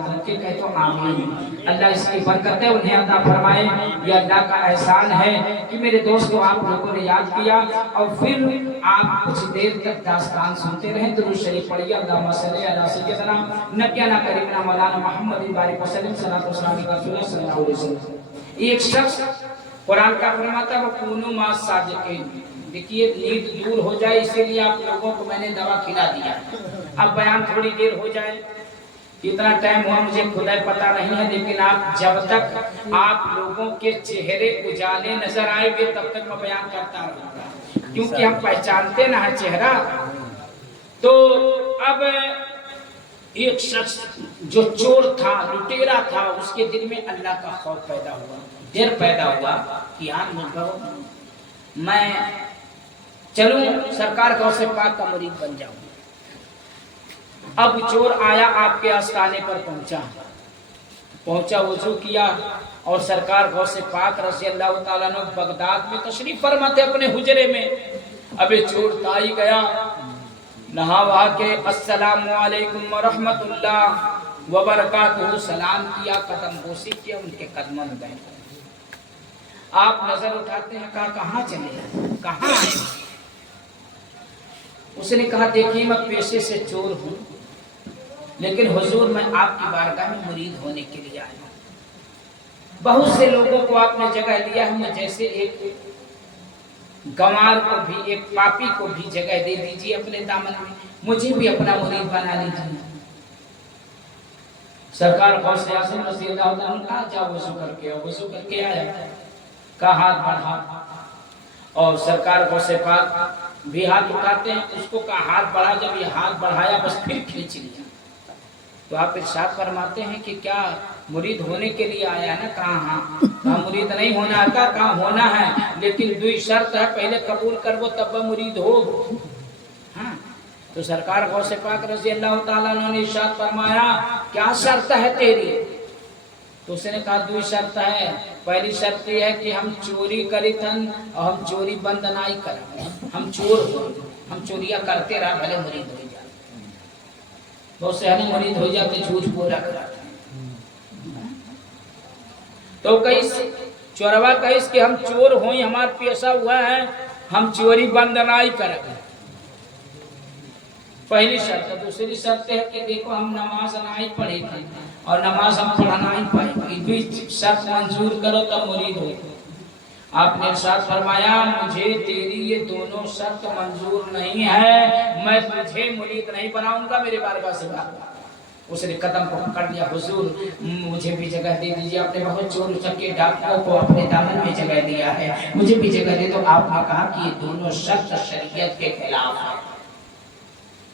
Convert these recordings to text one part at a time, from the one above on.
के कहे तो आमीन। अल्लाह इसकी बरकत है उन्हें अता फरमाए। ये अल्लाह का एहसान है कि मेरे दोस्तों आप लोगों ने याद किया और फिर आप कुछ देर तक दास्तान सुनते रहे। दुरूद शरीफ पढ़िए। अल्लाहुम्मा सल्ली अला सय्यदना नबियना करीमना मौलाना मोहम्मद बारिक वसल्लम सल्लल्लाहु अलैहि वसल्लम। एक शख्स कुरान का फरमाता वो कुनू मा सादिकीन। देखिए नींद दूर हो जाए इसीलिए आप लोगों को मैंने दवा खिला दिया। अब बयान थोड़ी देर हो जाए, कितना टाइम हुआ मुझे खुद पता नहीं है, लेकिन आप जब तक आप लोगों के चेहरे उजाले नजर आएंगे तब तक मैं बयान करता रहूंगा, क्योंकि हम पहचानते ना है चेहरा। तो अब एक शख्स जो चोर था, लुटेरा था, उसके दिल में अल्लाह का खौफ पैदा हुआ, डर पैदा हुआ कि यार मैं चलूं सरकार गौसे पाक का मरीज बन जाऊं। अब चोर आया, आपके आस्थाने पर पहुंचा, वजू किया और सरकार गौसे पाक रज़ी अल्लाह ताला अन्हु बगदाद में तशरीफ फरमा थे अपने हुजरे में। अबे चोर ताई गया, नहा वहा के अस्सलामु अलैकुम व रहमतुल्लाह व बरकातहू सलाम किया, कदम बोसी किया, उनके कदमों में बैठ। आप नजर उठाते हैं, कहा कहाँ चले, कहाँ आए? उसने कहा देखिए मैं पेशे से चोर हूँ, लेकिन हुजूर मैं आपकी बारगाह में मुरीद होने के लिए आया हूँ। बहुत से लोगों को आपने जगह दिया है, जैसे एक गंवार को भी, एक पापी को भी जगह दे दीजिए अपने दामन में, मुझे भी अपना मुरीद बना लीजिए। सरकार गौसे आज़म रज़ी अल्लाह ताला अन्हु कहा जाओ वजू करके आओ। वजू करके आया, का हाथ बढ़ा और सरकार गौसे पाक भी हाथ उठाते हैं, उसको का हाथ बढ़ा। जब ये हाथ बढ़ाया बस फिर खींच लिया। तो आप इरशाद फरमाते हैं कि क्या मुरीद होने के लिए आया ना? कहा मुरीद नहीं होना आता, कहा होना है, लेकिन दो शर्त है, पहले कबूल कर वो तब मुरीद हो। हाँ, तो सरकार गौसे पाक रज़ी अल्लाह ताला अन्हु ने इरशाद फरमाया क्या शर्त है तेरी? तो उसने कहा दो शर्त है। पहली शर्त यह है कि हम चोरी करी थन और हम चोरी बंद नहीं करें, हम चोर हो, हम चोरियां करते रहा, भले मुरीद हो जाते। बहुत से हमें मुरीद हो जाते, झूठ बोला कराते। तो कई चोरवा कही कि हम चोर हो, हमारा पेशा हुआ है, हम चोरी बंद नहीं करेंगे। पहली शर्त। दूसरी शर्त है कि देखो हम नमाज नहीं पढ़े थे और नमाज हम पढ़ नहीं पाएंगे, शर्त मंजूर करो तब मुरीद हो। आपने इरशाद फरमाया मुझे तेरी ये दोनों शर्त मंजूर नहीं है, मैं तुझे मुरीद नहीं बनाऊंगा, मेरे बारगाह से बाहर। उसने कदम को पकड़ लिया, हुजूर मुझे भी जगह दे दीजिए, आपने बहुत चोर चक्के डाकुओं को अपने दामन में जगह दिया है, मुझे भी जगह दे। तो आपने कहा कि ये दोनों शर्त शरीयत के खिलाफ है।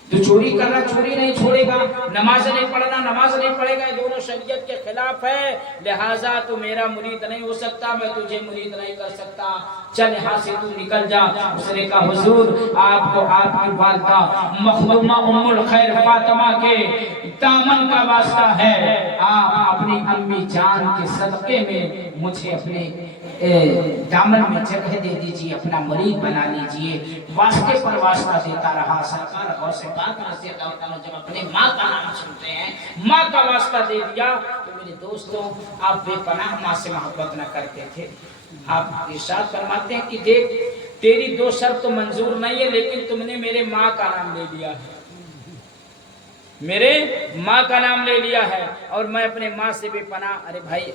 तो चोरी करना चोरी नहीं छोड़ेगा, नमाज नहीं पढ़ना नमाज नहीं पढ़ेगा, ये दोनों शरीयत के खिलाफ है, लिहाजा तू मेरा मुरीद नहीं हो सकता, मैं तुझे मुरीद नहीं कर सकता, चल यहाँ से तू निकल जा। उसने कहा हुजूर आपको आपकी वालिदा मखदूमा उम्मुल खैर फातिमा के दामन का वास्ता है, आप अपनी अम्मी जान के सदके में मुझे अपने दामन में जगह दे दीजिए, अपना मुरीद बना लीजिए। वास्ते पर वास्ता देता रहा। सरकार गौसे पाक रज़ी अल्लाह ताला जब अपने माँ का नाम सुनते हैं, माँ का वास्ता दे दिया। तो मेरे दोस्तों आप बेपनाह माँ से मोहब्बत न करते थे। आप इरशाद फरमाते हैं कि देख तेरी दो शर्त तो मंजूर नहीं है, लेकिन तुमने मेरे माँ का नाम ले लिया है, मेरे माँ का नाम ले लिया है और मैं अपने माँ से बेपनाह। अरे भाई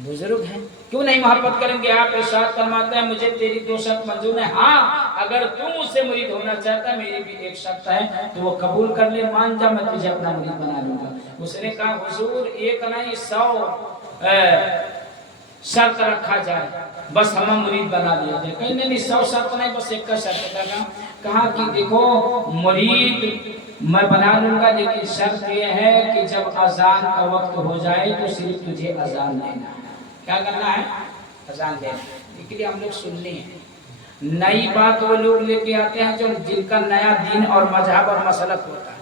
बुजुर्ग हैं, क्यों नहीं मोहब्बत करेंगे? आप इरशाद फरमाते हैं मुझे तेरी दो शर्त मंजूर है, हाँ अगर तू मुझसे मुरीद होना चाहता है, मेरी भी एक शर्त है, तो वो कबूल कर ले, मान जा, मैं तुझे अपना मुरीद बना लूंगा। उसने कहा हुजूर एक नहीं 100 शर्त रखा जाए, बस हम मुरीद बना दिया जाए। कहीं नहीं 100 शर्त नहीं, बस एक का शर्त लगा। कहा कि देखो मुरीद मैं बना लूंगा, लेकिन शर्त यह है कि जब अजान का वक्त हो जाए तो सिर्फ तुझे अजान देना है। क्या करना है? अजान देना। इसलिए हम लोग सुनने हैं, नई बात वो लोग लेके आते हैं जो जिनका नया दीन और मजहब और मसलक होता है।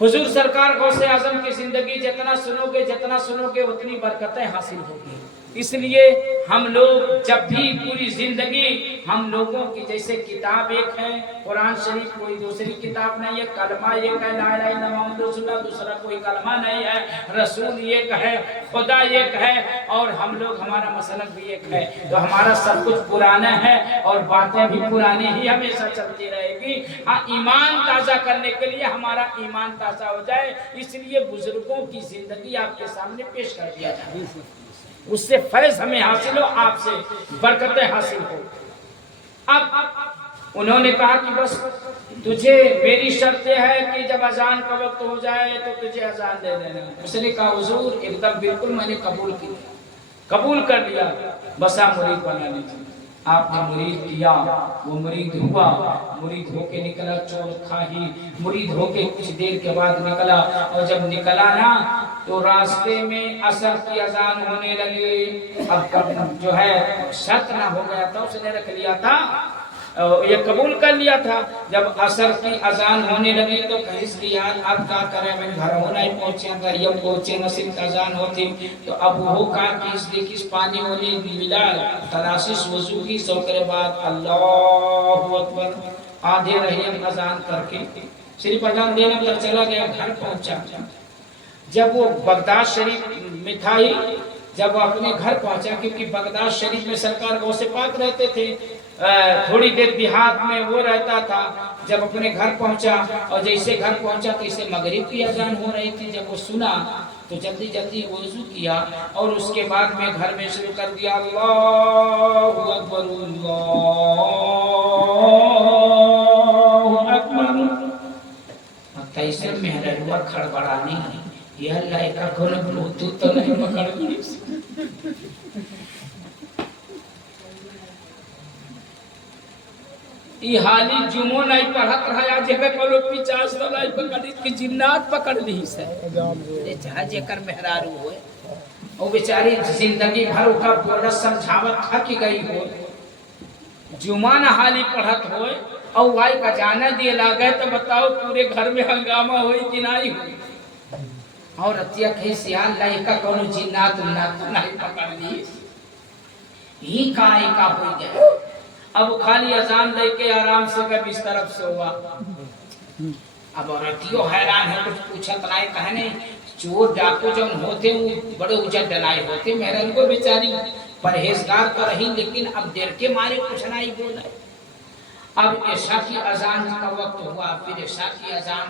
हुजूर सरकार गौसे आजम की जिंदगी जितना सुनोगे उतनी बरकतें हासिल होगी। इसलिए हम लोग जब भी पूरी जिंदगी हम लोगों की जैसे किताब एक है कुरान शरीफ, कोई दूसरी किताब नहीं है, कलमा एक है ला इलाहा इल्लल्लाह मुहम्मदुर रसूलुल्लाह, दूसरा कोई कलमा नहीं है, रसूल एक है, खुदा एक है, और हम लोग हमारा मसलक भी एक है। तो हमारा सब कुछ पुराना है और बातें भी पुरानी ही हमेशा चलती रहेगी। हाँ, ईमान ताज़ा करने के लिए हमारा ईमान ताज़ा हो जाए, इसलिए बुजुर्गों की जिंदगी आपके सामने पेश कर दिया जाए, उससे फैज हमें हासिल हो, आपसे बरकतें हासिल हो। अब उन्होंने कहा कि बस तुझे मेरी शर्त है कि जब अजान का वक्त हो जाए तो तुझे अजान दे देना। उसने कहा हुजूर एकदम बिल्कुल मैंने कबूल कर लिया, बस आप मुरीद बना लीजिए। आपने मुरीद किया, वो मुरीद हुआ, मुरीद होके निकला चोर खाही, मुरीद होके कुछ देर के बाद निकला, और जब निकला ना तो रास्ते में असर की अजान होने लगी। अब जो है शर्त ना हो गया था, उसने रख लिया था, ये कबूल कर लिया था। जब असर की अजान होने लगी तो कहीं यार अब क्या करें, मैं घर होना ही पहुंचे, ये पहुंचे नसीब अजान होती। तो अब वो कहा कि इसलिए किस पानी वाली मिला तलाशिश वजू की, सौकरे बाद अल्लाहु अकबर आधे रही अजान करके सिर्फ अजान देना पर चला गया, घर पहुंचा। जब वो बगदाद शरीफ में था ही, जब वो अपने घर पहुंचा, क्योंकि बगदाद शरीफ में सरकार गौ से पाक रहते थे, थोड़ी देर देहात में वो रहता था। जब अपने घर पहुंचा और जैसे घर पहुंचा तो इसे मगरिब की अजान हो रही थी, जब वो सुना तो जल्दी जल्दी वजू किया और उसके बाद में घर में शुरू कर दिया अल्लाहु अकबर अल्लाहु अकबर। तैसे मेहरबा खड़बड़ानी यह अल्लाह का कौन ब्लूटूथ तो नहीं पकड़ ली। ई हाली जुमो नहीं पढ़त रहा, जेकर कोनो 50 नहीं पकड़ी कि जिन्नात पकड़ ली से ये चाहे जेकर मेहरारू होए, ओ बेचारी जिंदगी भर का बोला समझावत थक गई हो, जुमा न हाली पढ़त होए और वाई का जाना दिए लागे तो बताओ पूरे घर में हंगामा होई कि नहीं होई। और अतिया कहीं सियाल लाई का कोनो जिन्नात उन्नात नहीं पकड़ ली, ही का हो गया। अब खाली अजान लेके आराम से गए बिस्तर से हुआ। अब औरतियों हैरान है, कुछ पूछत नहीं, कहे नहीं चोर डाकू जो होते वो बड़े उजट डनाए होते, मेरे उनको बेचारी परहेजगार तो रही, लेकिन अब देर के मारे कुछ नहीं बोला। अब ऐशा की अजान का वक्त हुआ, फिर ऐशा की अजान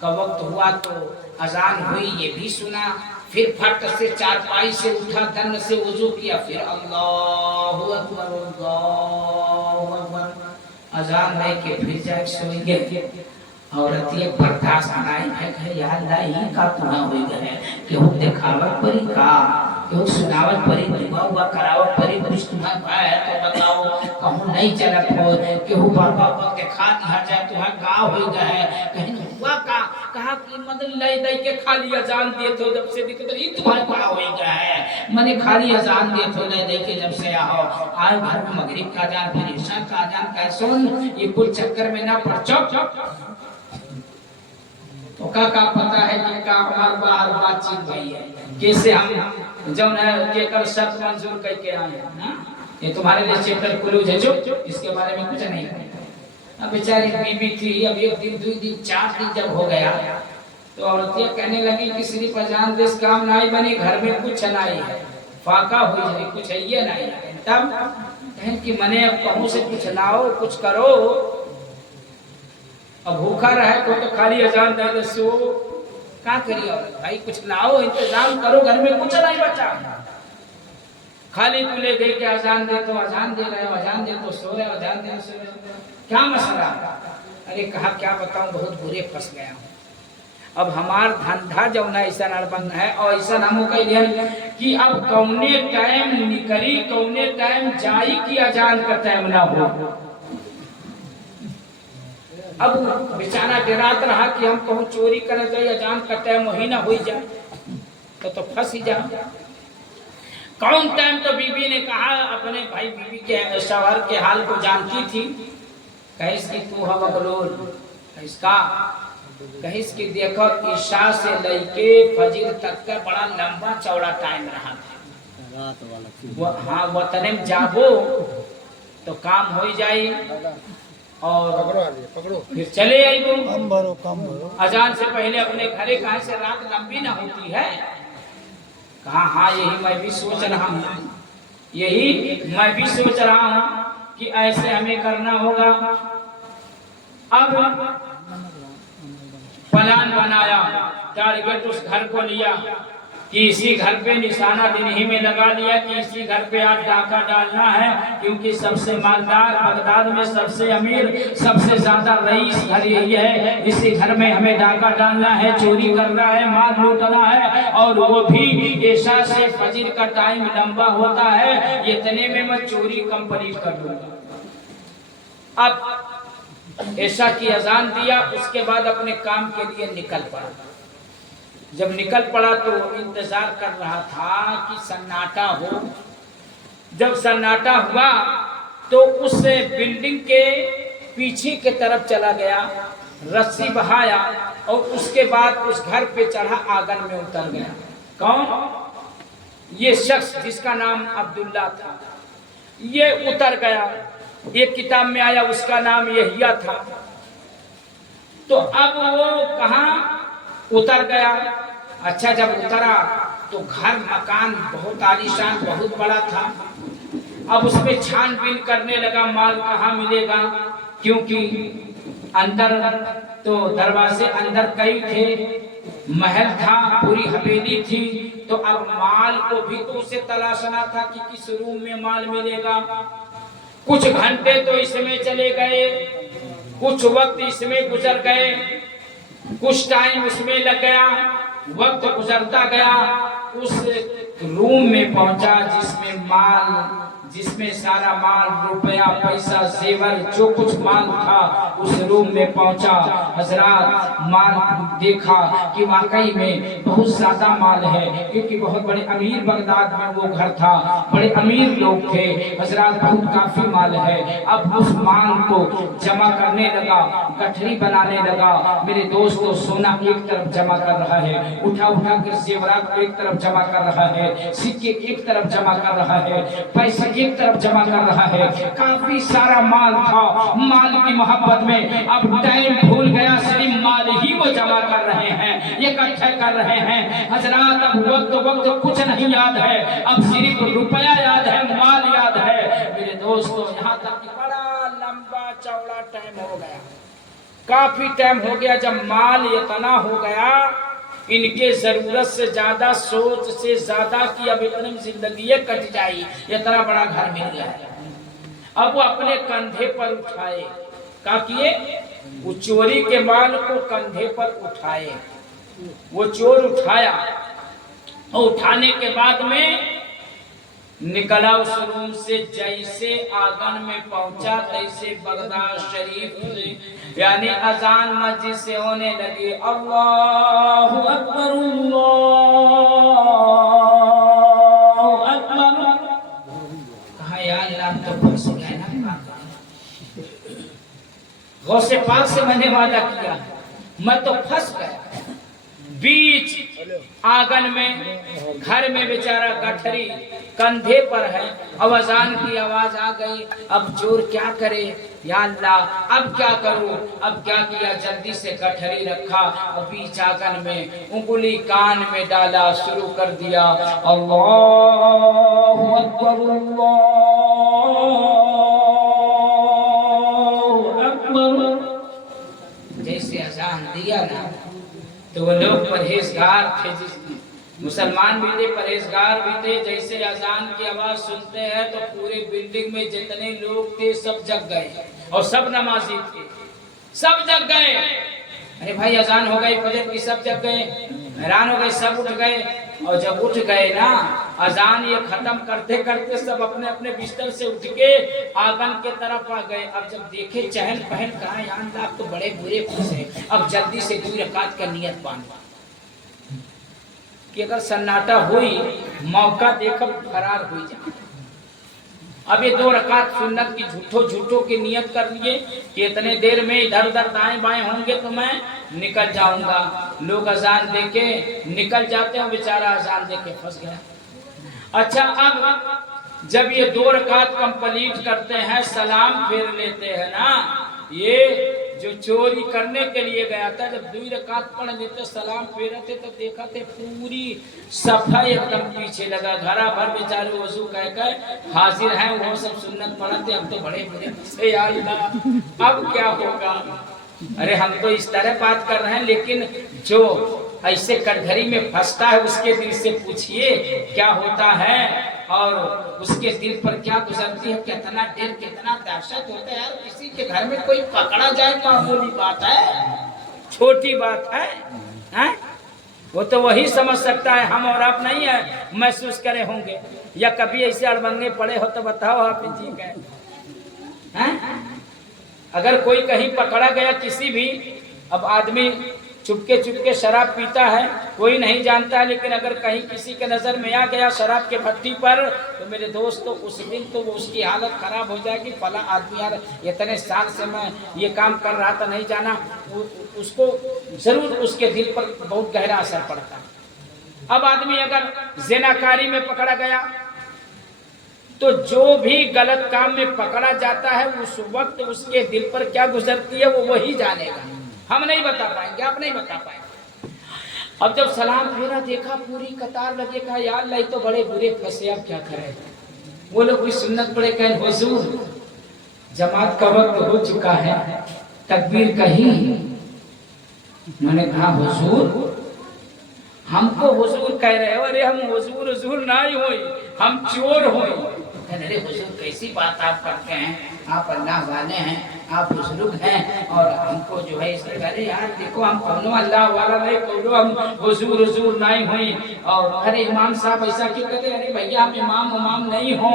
का वक्त हुआ तो अजान हुई, ये भी सुना, फिर फट से चारपाई से उठा, दन से वजू किया, फिर अल्लाहु अकबर अल्लाहु अकबर अजान लेके फिर जाके सोई गए। औरत ये बर्दाश्त नहीं है, यार नहीं का पुना हो गए, केहू देखावत परी का, केहू सुनावत परी, दुआ हुआ करावत परी, कुछ तुम्हारे भाई है तो बताओ, कहूँ नहीं चलत हो, केहू बाबा को देखा दिया जाए तुम्हारा गाँव हो गए, कहीं हुआ का कहा कि मतलब लई दई के खाली अजान दिए तो जब से दिक्कत रही तुम्हारे बड़ा हो गया है, मैंने खाली अजान दिए तो लई दई के जब से आओ आए घर में मगरिब का अजान फिर ईशा का अजान का सुन, ये कुल चक्कर में ना पड़ चुप तो का पता है कि का हमार बाहर बातचीत भई है, कैसे हम जौन है के कर शर्त मंजूर करके आए हैं ना, ये तुम्हारे लिए चैप्टर क्लोज है, जो इसके बारे में कुछ नहीं है। अब बेचारी बीबी थी, अब एक दिन 2 दिन 4 दिन जब हो गया तो औरतियां कहने लगी कि सिर्फ अजान देश काम नहीं बने, घर में कुछ नहीं है, फाका हो जाए, कुछ है ये नहीं। तब कहें कि मने अब कहूँ से कुछ लाओ, कुछ करो, अब भूखा रहे तो खाली अजान दे सो क्या करिए औरत भाई, कुछ लाओ, इंतजाम करो, घर में कुछ नहीं बचा, खाली तुले दे के अजान दे तो अजान दे रहे हो, अजान दे तो सो रहे, अजान दे सो रहे, क्या मसला। अरे कहा क्या बताऊं, बहुत बुरे फंस गया हूं। अब हमार धंधा जो ना ऐसा अड़बंग है और ऐसा हम कह कि अब कौने टाइम निकली कौने टाइम जाई कि अजान का टाइम ना हो। अब बेचारा डरात रहा कि हम कहूँ चोरी करे तो अजान का टाइम वही ना हो जाए तो फंस ही जाए। कौन टाइम तो बीबी ने कहा, अपने भाई बीबी के शौहर के हाल को जानती थी, कहिस कि तू हम बलोल, इसका कहिस कि देखो ईशा से लेके फजर तक का बड़ा लंबा चौड़ा टाइम रहा था, हाँ वतने में जाबो तो काम हो जाए और फिर चले आई वो अजान से पहले अपने घरे। कहाँ से रात लंबी ना होती है। कहा हाँ यही मैं भी सोच रहा हूँ, यही मैं भी सोच रहा हूँ कि ऐसे हमें करना होगा। अब प्लान बनाया, टारगेट उस घर को लिया कि इसी घर पे निशाना दिन ही में लगा लिया कि इसी घर पे आज डाका डालना है, क्योंकि सबसे मालदार बगदाद में सबसे अमीर सबसे ज्यादा रईस घर यही है। इसी घर में हमें डाका डालना है, चोरी करना है, माल लूटना है, और वो भी ऐसा से फजर का टाइम लंबा होता है, इतने में मैं चोरी कंप्लीट कर दूंगा। अब ऐसा की अजान दिया, उसके बाद अपने काम के लिए निकल पड़ा। जब निकल पड़ा तो इंतजार कर रहा था कि सन्नाटा हो। जब सन्नाटा हुआ तो उस बिल्डिंग के पीछे के तरफ चला गया, रस्सी बहाया और उसके बाद उस घर पे चढ़ा, आंगन में उतर गया। कौन? ये शख्स जिसका नाम अब्दुल्ला था, ये उतर गया। एक किताब में आया उसका नाम यहिया था। तो अब वो कहाँ उतर गया? अच्छा, जब उतरा तो घर मकान बहुत आलीशान बहुत बड़ा था। अब उसमें छानबीन करने लगा, माल कहाँ मिलेगा, क्योंकि अंदर तो दरवाजे अंदर कई थे, महल था, पूरी हवेली थी। तो अब माल को भी तो उसे तलाशना था कि किस रूम में माल मिलेगा। कुछ घंटे तो इसमें चले गए, कुछ वक्त इसमें गुजर गए, कुछ टाइम उसमें लग गया, वक्त गुजरता गया। उस रूम में पहुंचा जिसमें सारा माल, रुपया, पैसा, जेवर, जो कुछ माल था उस रूम में पहुंचा। हजरात, माल देखा कि वाकई में बहुत ज्यादा माल है, क्योंकि बहुत बड़े अमीर बगदाद में वो घर था, बड़े अमीर लोग थे। हजरात, बहुत काफी माल है। अब उस माल को जमा करने लगा, गठरी बनाने लगा। मेरे दोस्तों, सोना एक तरफ जमा कर रहा है, उठा उठा कर जेवरात को एक तरफ जमा कर रहा है, सिक्के एक तरफ जमा कर रहा है, पैसा एक तरफ जमा कर रहा है। काफी सारा माल था। माल की मोहब्बत में अब टाइम भूल गया, सिर्फ माल ही वो जमा कर रहे हैं, इकट्ठा कर रहे हैं। हजरात, अब वक्त कुछ नहीं याद है, अब सिर्फ रुपया याद है, माल याद है। मेरे दोस्तों, यहाँ तक कि बड़ा लंबा चौड़ा टाइम हो गया, काफी टाइम हो गया। जब माल इतना हो गया, इनके जरूरत से ज्यादा, सोच से ज्यादा कि अब इतने में जिंदगी कट जाए, इतना बड़ा घर मिल गया। अब वो अपने कंधे पर उठाए, क्या किए? वो चोरी के माल को कंधे पर उठाए। वो चोर उठाया और उठाने के बाद में निकला उस रूम से। जैसे आंगन में पहुंचा, तैसे बगदाद शरीफ से यानी अजान मस्जिद से होने लगे, अल्लाहु अकबर अल्लाहु अकबर। कहा यार अल्लाह, तो फंस गए ना। गौसे पाक से मैंने वादा किया, मैं तो फंस गया बीच आंगन में। घर में बेचारा गठरी कंधे पर है, अब अजान की आवाज आ गई। अब चोर क्या करे? या अल्लाह, अब क्या करूं? अब क्या किया? जल्दी से गठरी रखा और बीच आंगन में उंगली कान में डाला, शुरू कर दिया, अल्लाहु अकबर अल्लाहु अकबर। जैसे अजान दिया ना, तो वो लोग परहेजगार थे, मुसलमान भी थे, परहेजगार भी थे। जैसे अजान की आवाज सुनते हैं तो पूरे बिल्डिंग में जितने लोग थे सब जग गए, और सब नमाजी थे, सब जग गए। अरे भाई, अजान हो गई फजर की, सब जग गए, हैरान हो गए, सब उठ गए। और जब उठ गए ना, अजान ये खत्म करते करते सब अपने अपने बिस्तर से उठ के आंगन के तरफ आ गए। अब जब देखे चहल पहल, कहा यार आप तो बड़े बुरे फंसे, अब जल्दी से 2 रकात का नियत बांधा कि अगर सन्नाटा हुई, मौका देखकर फरार हो जाए। अब ये 2 रकात सुन्नत की झूठों की नियत कर लिए कि इतने देर में इधर उधर दाएं बाएं होंगे तो मैं निकल जाऊंगा। लोग अजान देके निकल जाते हैं, बेचारा अजान देके फंस गया। अच्छा, अब जब ये 2 रकात कंप्लीट करते हैं, सलाम फेर लेते हैं ना, ये जो चोरी करने के लिए गया था, जब 2 रकात पढ़ लेते, सलाम फेरते, तो देखा थे पूरी सफाई एकदम पीछे लगा, घरा भर बेचारे वजू कह कर हाजिर हैं, वो सब सुन्नत पढ़ते। अब तो बड़े बुरे से अब क्या होगा? अरे हम तो इस तरह बात कर रहे हैं, लेकिन जो ऐसे कटघरी में फंसता है उसके दिल से पूछिए क्या होता है, और उसके दिल पर क्या गुजरती है, कितना डर, कितना दहशत होता है। यार किसी के घर में कोई पकड़ा जाए मामूली बात है, छोटी बात है, हैं? वो तो वही समझ सकता है, हम और आप नहीं है महसूस करे होंगे। या कभी ऐसे अड़बंगे पड़े हो तो बताओ आप ही, ठीक है? अगर कोई कहीं पकड़ा गया किसी भी, अब आदमी चुपके चुपके शराब पीता है, कोई नहीं जानता है, लेकिन अगर कहीं किसी के नजर में आ गया शराब के भट्टी पर, तो मेरे दोस्तों उस दिन तो वो उसकी हालत खराब हो जाएगी। फला आदमी यार इतने साल से मैं ये काम कर रहा था, नहीं जाना, उसको जरूर उसके दिल पर बहुत गहरा असर पड़ता है। अब आदमी अगर ज़िनाकारी में पकड़ा गया, तो जो भी गलत काम में पकड़ा जाता है, उस वक्त उसके दिल पर क्या गुजरती है वो वही जानेगा, हम नहीं बता पाएंगे, आप नहीं बता पाएंगे। अब जब सलाम फेरा, देखा पूरी कतार लगे, कहा यार नहीं तो बड़े बुरे फंसे, अब क्या करें? वो लोग कोई सुन्नत पड़े, कहें हुजूर जमात का वक्त हो चुका है, तकबीर कही। उन्होंने कहा हुजूर हमको हुजूर कह रहे हो? अरे हम हुजूर हुजूर ना ही होई, हम चोर होई। अरे हुजूर कैसी बात आप करते हैं, आप अल्लाह वाले हैं, आप बुजुर्ग हैं, और हमको जो है इसलिए अरे यार देखो हम कौनो अल्लाह वाला नहीं, कौनो हम हुजूर हुजूर नहीं हुई। और अरे इमाम साहब ऐसा क्यों कहते? अरे भैया हम इमाम उमाम नहीं हो,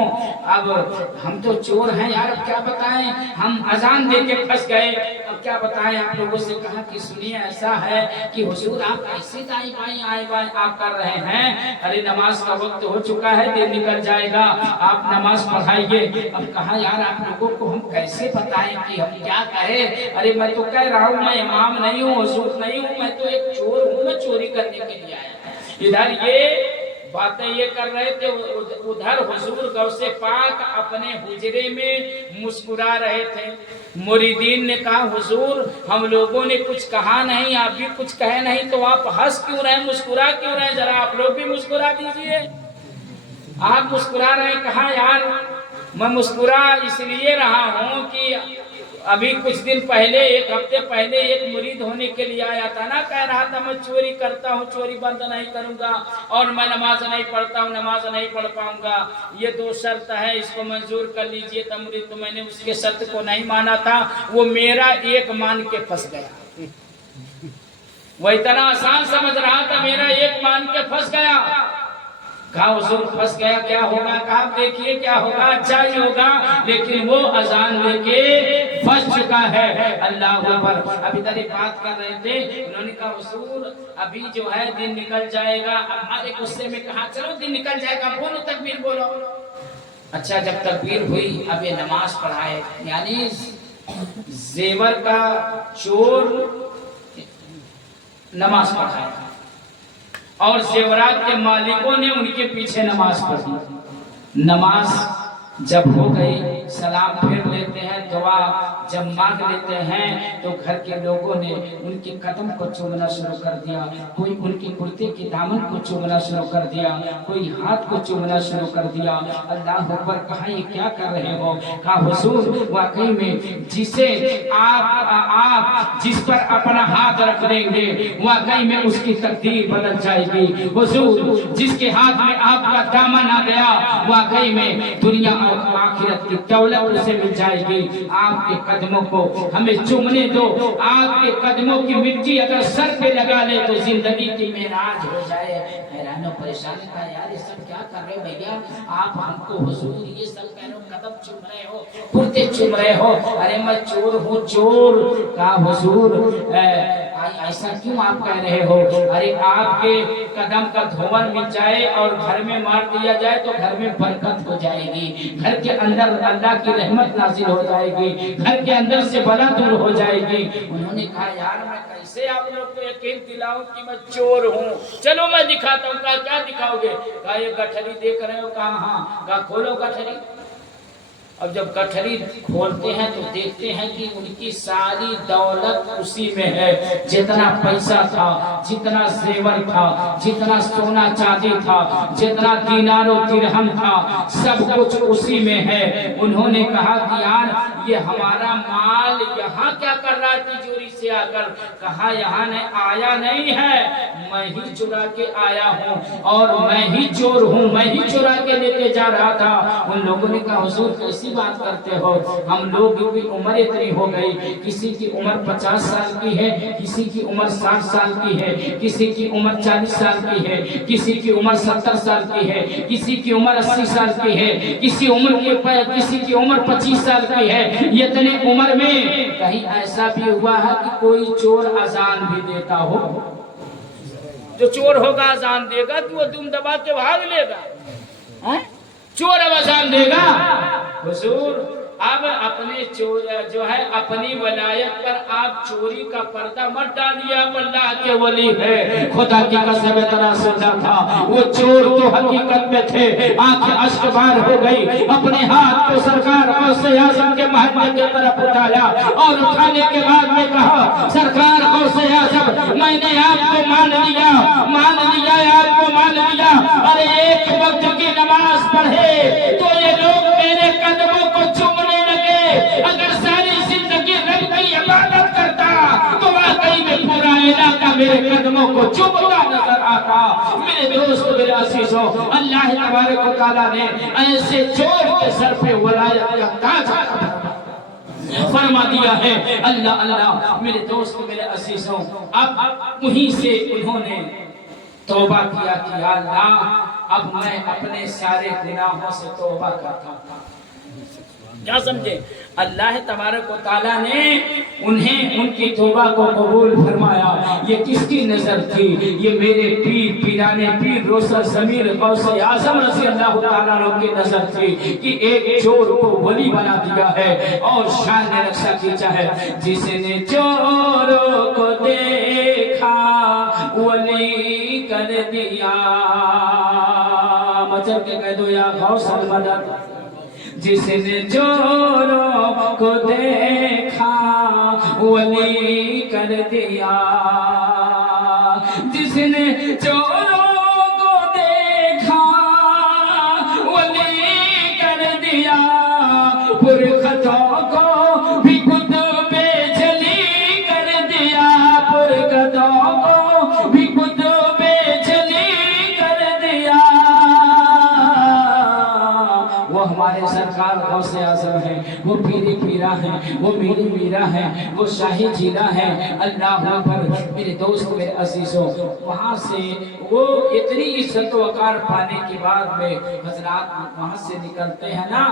अब हम तो चोर हैं यार, अब क्या बताएं, हम अजान दे के फंस गए, अब क्या बताएं आप लोगों से। कहा कि सुनिए ऐसा है कि हुजूर आप ऐसे दाई बाई आए बाई आप कर रहे हैं, अरे नमाज का वक्त हो चुका है, दिन निकल जाएगा, आप नमाज पढ़ाइए। अब कहा यार आप लोगों को हम कैसे बताएं कि हम क्या कहें? अरे मैं तो कह रहा हूँ मैं इमाम नहीं हूँ, हुजूर नहीं हूँ, मैं तो एक चोर हूँ, मैं चोरी करने के लिए आया। इधर ये बातें ये कर रहे थे, उधर हुजूर गौसे पाक अपने हुजरे में मुस्कुरा रहे थे। मुरीदीन ने कहा हुजूर हम लोगों ने कुछ कहा नहीं, आप भी कुछ कहे नहीं, तो आप हंस क्यों रहे, मुस्कुरा क्यों रहे? जरा आप लोग भी मुस्कुरा दीजिए। आप मुस्कुरा रहे, कहा यार मैं मुस्कुरा इसलिए रहा हूँ कि अभी कुछ दिन पहले, 1 हफ्ते पहले एक मुरीद होने के लिए आया था ना, कह रहा था मैं चोरी करता हूँ, चोरी बंद नहीं करूंगा, और मैं नमाज नहीं पढ़ता हूँ, नमाज नहीं पढ़ पाऊंगा, ये 2 शर्त है, इसको मंजूर कर लीजिए। तो मुरीद, तो मैंने उसके शर्त को नहीं माना था, वो मेरा एक मान के फंस गया। वो इतना आसान समझ रहा था, मेरा एक मान के फंस गया। कहा हुजूर फंस गया, क्या होगा? कहा देखिए क्या होगा, अच्छा ही होगा, लेकिन वो अजान लेके फंस चुका है। अल्लाह अकबर। अब इधर बात कर रहे थे, उन्होंने कहा हुजूर अभी जो है दिन निकल जाएगा। हमारे गुस्से में कहा चलो दिन निकल जाएगा, बोलो तकबीर बोलो। अच्छा जब तकबीर हुई, अब ये नमाज पढ़ाए, यानी जेवर का चोर नमाज पढ़ाए, और जेवरात के मालिकों ने उनके पीछे नमाज पढ़ी। नमाज जब हो गई, सलाम फेर लेते हैं, दुआ जब मांग लेते हैं, तो घर के लोगों ने उनके कदम को चूमना शुरू कर दिया, कोई उनके कुर्ते के दामन को चूमना शुरू कर दिया, कोई हाथ को चूमना शुरू कर दिया। अल्लाह अकबर। कहा ये क्या कर रहे हो? कहा हुजूर वाकई में जिसे आप जिस पर अपना हाथ रख देंगे, वाकई में उसकी तकदीर बदल जाएगी। हुजूर जिसके हाथ में आपका दामन आ गया, वाकई में दुनिया आखिरत की दौलत उसे मिल जाएगी। आपके कदमों को हमें चूमने दो, आपके कदमों की मिट्टी अगर सर पे लगा ले तो जिंदगी की मेराज हो जाए। हैरान और परेशान था, यार ये सब क्या कर रहे हो भैया? आप हमको हुजूर ये सब कह रहे हो, कदम चूम रहे हो, कुर्ते चूम रहे हो। अरे मैं चोर हूँ, चोर। कहा हुजूर ऐसा क्यों आप कह रहे हो? अरे आपके कदम का धोवन मिल जाए और घर में मार दिया जाए तो घर में बरकत हो जाएगी, घर के अंदर अल्लाह की रहमत नाजिल हो जाएगी, घर के अंदर से बला दूर हो जाएगी। उन्होंने कहा यार मैं कैसे आप लोग को यकीन भीख दिलाऊं कि मैं चोर हूँ? चलो मैं दिखाता हूँ। कहा क्या दिखाओगे? कहा ये गठरी देख रहे हो? कहा हाँ। कहा खोलो गठरी। अब जब गठरी खोलते हैं तो देखते हैं कि उनकी सारी दौलत उसी में है। जितना पैसा था, जितना जेवर था, जितना सोना चांदी था, जितना दीनार और दिरहम था, सब कुछ उसी में है। उन्होंने कहा कि यार ये हमारा माल यहाँ क्या कर रहा है तिजोरी से आकर? कहा यहाँ नहीं आया नहीं है, मैं ही चुरा के आया हूँ और मैं ही चोर हूँ, मैं ही चुरा के लेके जा रहा था। उन लोगों ने कहा हुजूर कैसी बात करते हो? हम लोग की उम्र इतनी हो गई, किसी की उम्र 50 साल की है, किसी की उम्र 60 साल की है, किसी की उम्र 40 साल की है, किसी की उम्र 70 साल की है, किसी की उम्र 80 साल की है, किसी की उम्र 25 साल की है। इतने उम्र में कहीं ऐसा भी हुआ है कि कोई चोर अजान भी देता हो? जो चोर होगा अजान देगा तो वो दुम दबा के भाग लेगा। चोर अब अजान देगा? हुजूर अब अपने चोर जो है अपनी वलायत पर आप चोरी का पर्दा मत डालिए। आप अल्लाह के वली है। खुदा की कसम तरह सुना था वो चोर तो हकीकत में थे। आंखें अश्क बार हो गई, अपने हाथ को सरकार गौसे आजम के महल की तरफ उठाया और उठाने के बाद में कहा सरकार गौसे आजम मैंने आपको मान लिया, आपको मान लिया। अरे एक वक्त की नमाज पढ़े तो ये लोग मेरे कदमों को चूमने लगे। अगर सारी जिंदगी रब की इबादत करता तो वाकई में पूरा इलाका मेरे कदमों को चूमता नजर आता। मेरे दोस्त, मेरे अजीजों, अल्लाह तबारक व तआला ने ऐसे चोर के सर पे वलायत का ताज फरमा दिया है। अल्लाह अल्लाह। मेरे दोस्त, मेरे अजीजों, अब वहीं से उन्होंने तौबा किया कि अल्लाह अब मैं अपने सारे गुनाहों से तौबा करता हूं। क्या समझे? अल्लाह तबारक व तआला ने उन्हें उनकी तौबा को कबूल फरमाया। ये किसकी नजर थी? ये मेरे पीर पीराने पीर रोशन ज़मीर गौसे आज़म रज़ी अल्लाह तआला अन्हु की नजर थी कि एक चोर को वली बना दिया है और शान ने रक्षा की चाहे। जिसने चोरों को देखा वली कर दिया। मचल के कह दो या गौसल मदद। जिसने चोरों को देखा वली कर दिया। जिसने चोरों को देखा वली कर दिया। पुरखतों को भी कुतुबे जली कर दिया। पुरखतों को भी कुतुबे जली कर दिया। वो हमारे सरकार गौसे आज़म है, वो पीरी पीरा है, वो मेरी मीरा है, वो शाही जीला है। अल्लाह अकबर। मेरे दोस्त, मेरे अजीजों, वहाँ से वो इतनी इज्जत वकार पाने के बाद में हजरात वहाँ से निकलते हैं ना,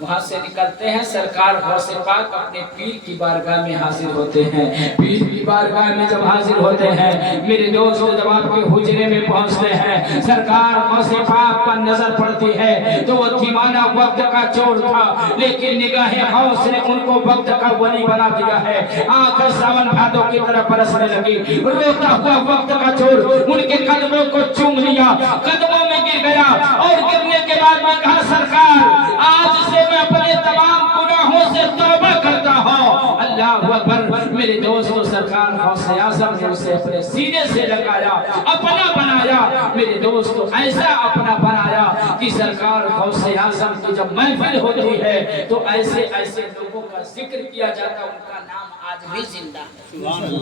वहाँ से निकलते हैं सरकार गौसे पाक अपने पीर की बारगाह में हाजिर होते हैं। पीर की बारगाह में जब हाजिर होते हैं मेरे दोस्त, जब आपके हुजरे में पहुँचते हैं सरकार गौसे पाक पर नजर पड़ती है तो वो दीवाना वक्त का चोर था, लेकिन निगाहे गौस ने उनको वक्त का वली बना दिया है। आंखें सावन भादों की तरह बरसने लगी। रोता हुआ वक्त का चोर उनके कदमों को चूम लिया, कदमों में गिर गया और गिरने के बाद में कहा सरकार आज से मैं अपने तमाम गुनाहों से तौबा करता हूँ। अल्लाह अकबर। मेरे दोस्तों, सरकार गौसे आज़म ने उसे अपने सीने से लगाया, अपना बनाया। मेरे दोस्तों, ऐसा अपना बनाया कि सरकार गौसे आज़म की जब महफिल होती है तो ऐसे ऐसे लोगों का जिक्र किया जाता, उनका नाम आज भी जिंदा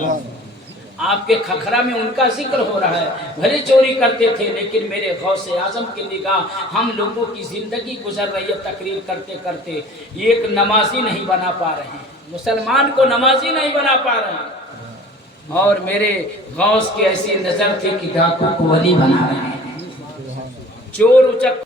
है। आपके खखरा में उनका जिक्र हो रहा है। भले चोरी करते थे लेकिन मेरे गौसे आज़म की निगाह हम लोगों की जिंदगी गुजर रही है तकरीर करते करते एक नमाजी नहीं बना पा रहे हैं, मुसलमान को नमाजी नहीं बना पा रहे हैं। और मेरे गौस की ऐसी नजर थी कि डाकू को वली बना रहे हैं। चोर उचक